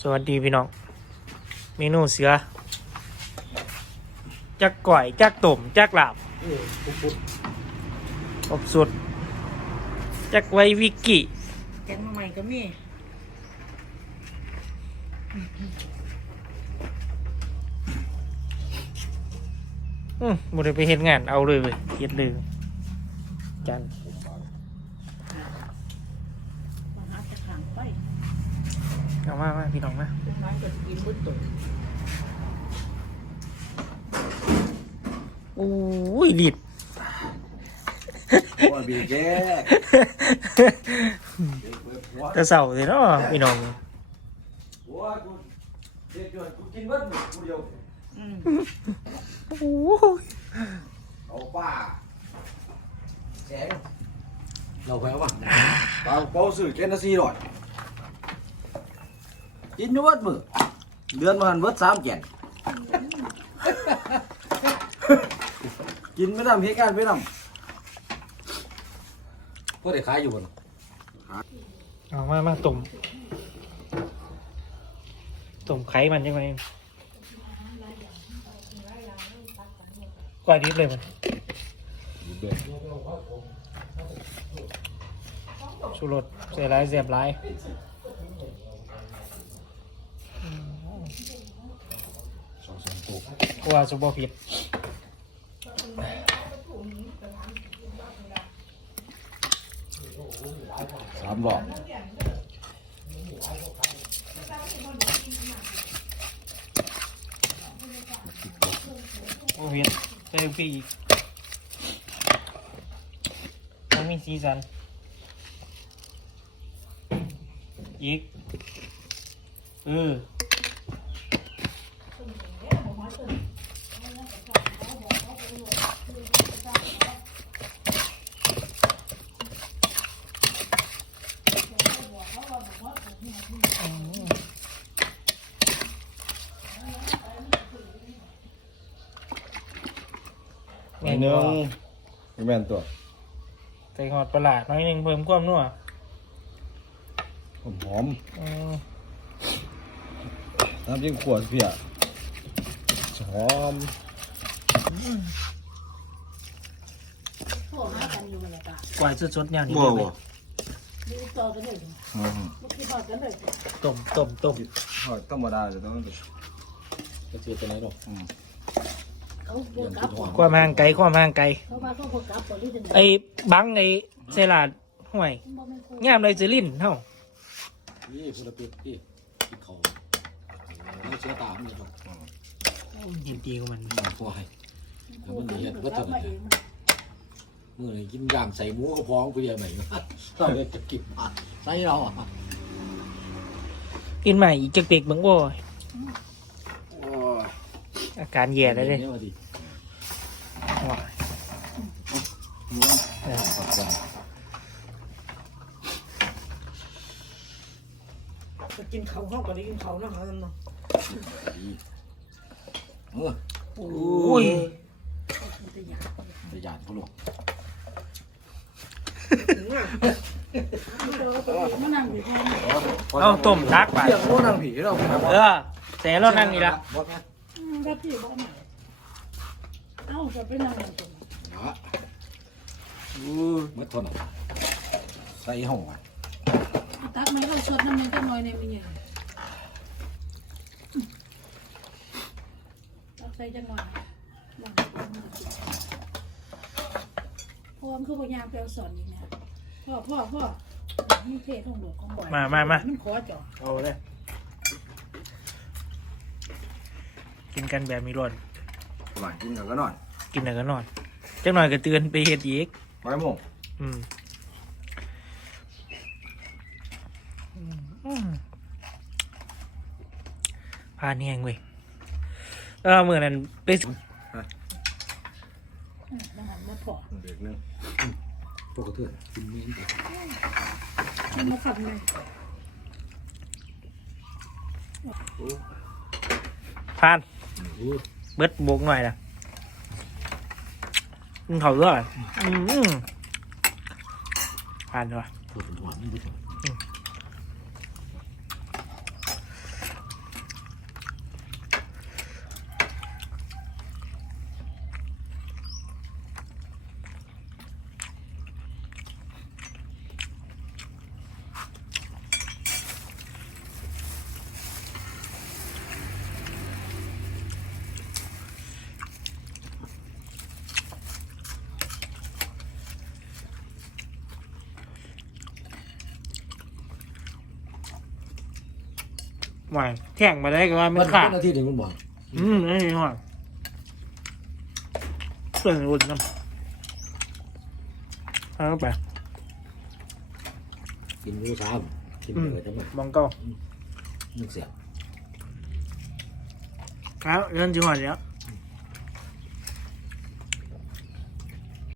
สวัสดีพี่น้อง เมนูเสือ จักก่อยจักต้มจักลาบเออปุ๊บปุ๊บอบสุด จักไววิกิแกงมาใหม่ก็มีอืมบ่ได้ไปเห็นงานเอาเลยเว้ยเฮ็ดเลยจัน มาหาจะขังไป เอามามาพี่น้องมาร้านจะกินบุญตุ่โอ้ยลิดว่าบีแกแต่เสาเลยเนาะพี่น้องว่ากูเด็กเกิดกูกินเบิดหมดกูเดียวอืมโอ้ยเอาป้าแสงเราไปเอาป่ะเปาเปาสื่อเกนนาซีหน่อย กินอยู่เบิดมือเดือนมาหันเบิดสามแก่นกินไม่ทำเหตุการณ์ไม่ทำพวกเด็กขายอยู่บนเอามามาต้มต้มไข่มันยังไงกว่าดิบเลยมันชูรสเสียร้ายเสียบร้าย สองสามตัวกลัวสุบผิดสามรอบโอ้เวียนเติมปีอีกมันมีสีสัน อีก เออ แม่นบ่แม่นตัวใส่หอดประหลาดน้อยหนึ่งเพิ่มความนัวหอมหอมอืมน้ำจิ้มขวดเพียหอมพ่อหากันอยู่บรรยากาศกวายสดๆอย่างนี้บ่เลยบ่ดีต่อกันเลยอืมเมื่อกี้พอกันเลยต้มต้มต้มหอยธรรมดาเลยต้องก็คือตัวไหนหรอกอืม เขาบวกกลับก่อนความห่างไกลความห่างไกลเขามาเขาบวกกลับก่อนที่จะไหนไอ้บังไอ้เซลาดห่วยงามเลยจะลิ้นเท่านี่พุทธปิดที่กินเขาไม่เชื่อตามนี่หรอกยินดีกับมันมันควายแล้วมันเห็นว่าตัวไหนเมื่อไหร่กินย่างใส่หมูกระพองไปยังไงเราเลยจะกินผัดใส่เราอะกินใหม่อีกจักเด็กเบังบ่โอ้ย อาการแย่แล้วเด้เนี่ยมาดิว้ายเออขอบคุณจะกินเขาห้องก็ได้กินเขานะเขาเนาะเออโอ้ยจะหยาดเขาลงมานั่งอยู่ที่นี่เอาต้มทักไปเรื่องโน้นนางผีเราไปครับเออแต่เรานั่งนี่ละ บดไหมรับพี่บอกมาเอ้าจะไปนั่งตรงเนาะเมื่อทนใส่ห้องอะตักไม่เข้าชดน้ำมันก็น้อยในมันยังตักใส่จังหวะพ่อมคือพยายามไปเอาสอนอีกนะพ่อพ่อพ่อมันเทท่องโดดของบ่อยมามามามันขอจ่อเอาเลย กินกันแบบมีรสหวานกินกันก็นอนกินแล้วก็นอนจักหน่อยก็เตือนไปเฮ็ดอีกไว้โมงอืมอืมพานแห้งเว้ยเออเมื่อนั้นไปสดังนั้นมาพอเด็กนึงพวกกระเทือนกินเมนมันมาขับเลยพานโอ้ เบิดบวกหน่อยนะมึงเขาด้วยอืมพานด้วย หวานแข่งมาได้ก็ว่ามัมันนขาดเป็นอาทิตย์หนึ่งมันบอกอืมนี่หวานส่วนอุ่นน้ำเอาไปกินหมูสามกินอืมเปิดจังไหมมองเก้านึกเสียแล้วเรื่องจีหวานเนี้ยอ